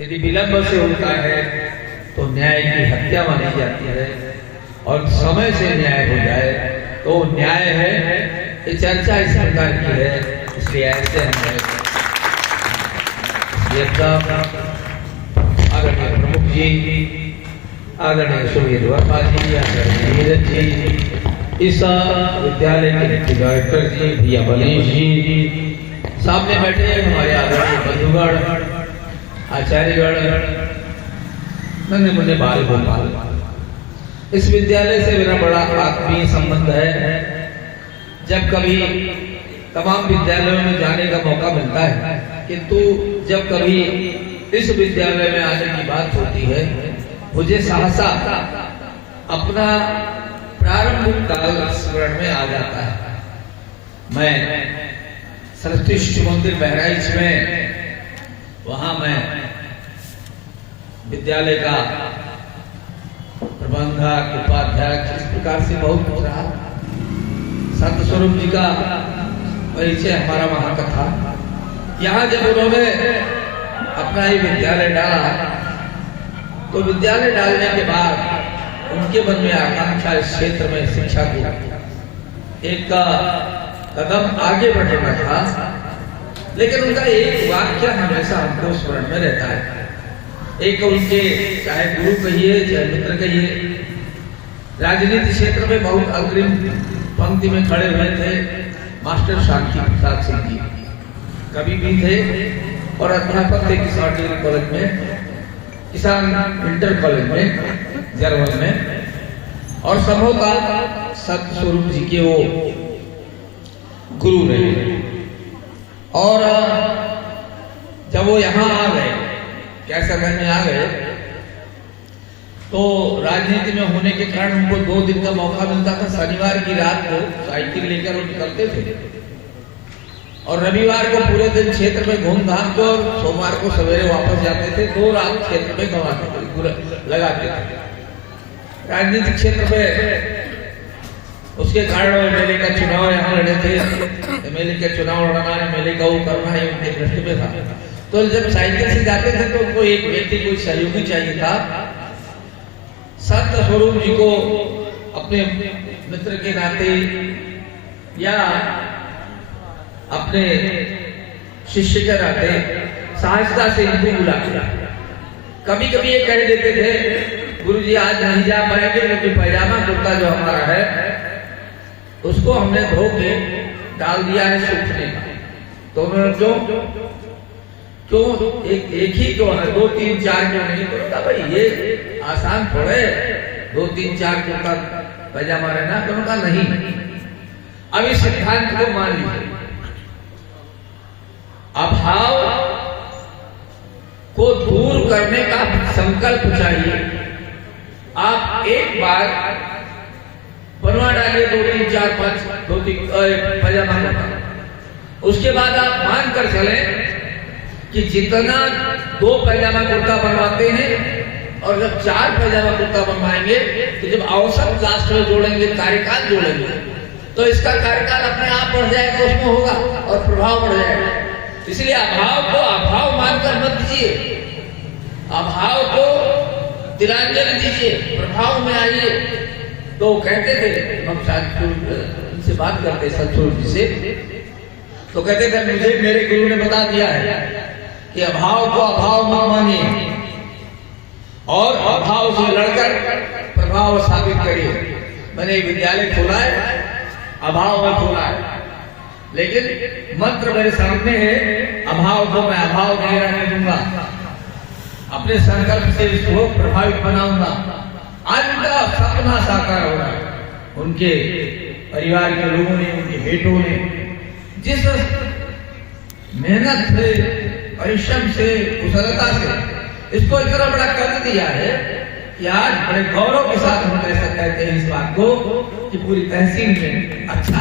यदि विलंब से होता है तो न्याय की हत्या मानी जाती है, और समय से न्याय हो जाए तो न्याय है। ये चर्चा इस प्रकार की है, इसलिए ऐसे हमें आदरणीय प्रमुख जी, आदरणीय सुवीर वर्मा जी, आदरणीय नीरज जी, इस विद्यालय के डायरेक्टर जी भैया बनीश जी, सामने बैठे हमारे आदरणीय बंधुगण, आचार्यगण, मैंने मुझे बाल गोपाल, इस विद्यालय से मेरा बड़ा आत्मीय संबंध है। जब कभी तमाम विद्यालयों में जाने का मौका मिलता है, किंतु जब कभी इस विद्यालय में आने की बात होती है, मुझे सहसा अपना प्रारंभिक काल स्मरण में आ जाता है। मैं सरस्वती शिशु मंदिर बहराइच में, वहां मैं विद्यालय का प्रबंधक, उपाध्यक्ष, इस प्रकार से बहुत कुछ रहा। संत स्वरूप जी का परिचय हमारा वहां का था। यहाँ जब उन्होंने अपना ही विद्यालय डाला, तो विद्यालय डालने के बाद उनके मन में आकांक्षा इस क्षेत्र में शिक्षा की एक कदम आगे बढ़ना था। लेकिन उनका एक वाक्य हमेशा हमको स्मरण में रहता है। एक उनके, चाहे गुरु कहिए चाहे मित्र कहिए, राजनीति क्षेत्र में बहुत अग्रिम पंक्ति में खड़े हुए थे मास्टर शांति प्रसाद सिंह जी, कवि भी थे और अध्यापक थे किसान डिग्री कॉलेज में, किसान इंटर कॉलेज में जर्मन में, और संभवतः संत स्वरूप जी के वो गुरु रहे। और जब वो यहाँ आ गए, कैसरगंज में आ गए, तो राजनीति में होने के कारण उनको 2 दिन का मौका मिलता था। शनिवार की रात को साइकिल लेकर वो निकलते थे और रविवार को पूरे दिन क्षेत्र में घूम घाम के, और सोमवार को सवेरे वापस जाते थे। 2 रात क्षेत्र में लगाते थे राजनीतिक क्षेत्र में। उसके कारण एमएलए का चुनाव यहाँ लड़े थे, एमएलए का चुनाव लड़ना, एमएलए का वो करना है उनके दृष्टि में था। तो जब साइकिल से जाते थे तो उनको एक व्यक्ति, कोई सहयोगी चाहिए था। संत स्वरूप जी को अपने मित्र के नाते या अपने शिष्य के नाते सहजता से इनको बुलाते। कभी कभी ये कह देते थे, गुरुजी आज नहीं जा पाएंगे क्योंकि पैजामा कुर्ता जो हमारा है उसको हमने धो के डाल दिया है सूखने का। तो उन्होंने क्यों एक ही क्यों है, 2 3 4 क्यों नहीं? तो भाई ये आसान थोड़े 2 3 4 कुर्ता पैजामा रहना। तो उन्होंने कहा नहीं, अब इस सिद्धांत को मान लीजिए, अभाव को दूर करने का संकल्प चाहिए। आप एक बार बनवा डालिए 2 3 4 5 2 3 पैजामा, उसके बाद आप मान कर चलें कि जितना 2 पैजामा कुर्ता बनवाते हैं, और जब 4 पैजामा कुर्ता बनवाएंगे तो जब औसत लास्ट में जोड़ेंगे, कार्यकाल जोड़ेंगे, तो इसका कार्यकाल अपने आप बढ़ जाएगा, उसमें होगा और प्रभाव बढ़ जाएगा। इसलिए अभाव को अभाव मानकर मत दीजिए, अभाव को तिलांजलि दीजिए, प्रभाव में आइए। तो कहते थे, हम उनसे बात करते सतगुरु जी से, तो कहते थे मुझे मेरे गुरु ने बता दिया है कि अभाव को अभाव मत मानिए और अभाव से लड़कर प्रभाव साबित करिए। मैंने विद्यालय खोला है, अभाव में खोला है, लेकिन मंत्र मेरे सामने है, अभाव को मैं अभाव नहीं रहने दूंगा, अपने संकल्प से इसको प्रभावित बनाऊंगा। आज उनका सपना साकार हो रहा है। उनके परिवार के लोगों ने, उनके बेटों ने जिस मेहनत से, परिश्रम से, कुशलता से इसको इतना बड़ा कर दिया है कि आज बड़े गौरव के साथ हम कह सकते हैं इस बात को कि पूरी तहसील में अच्छा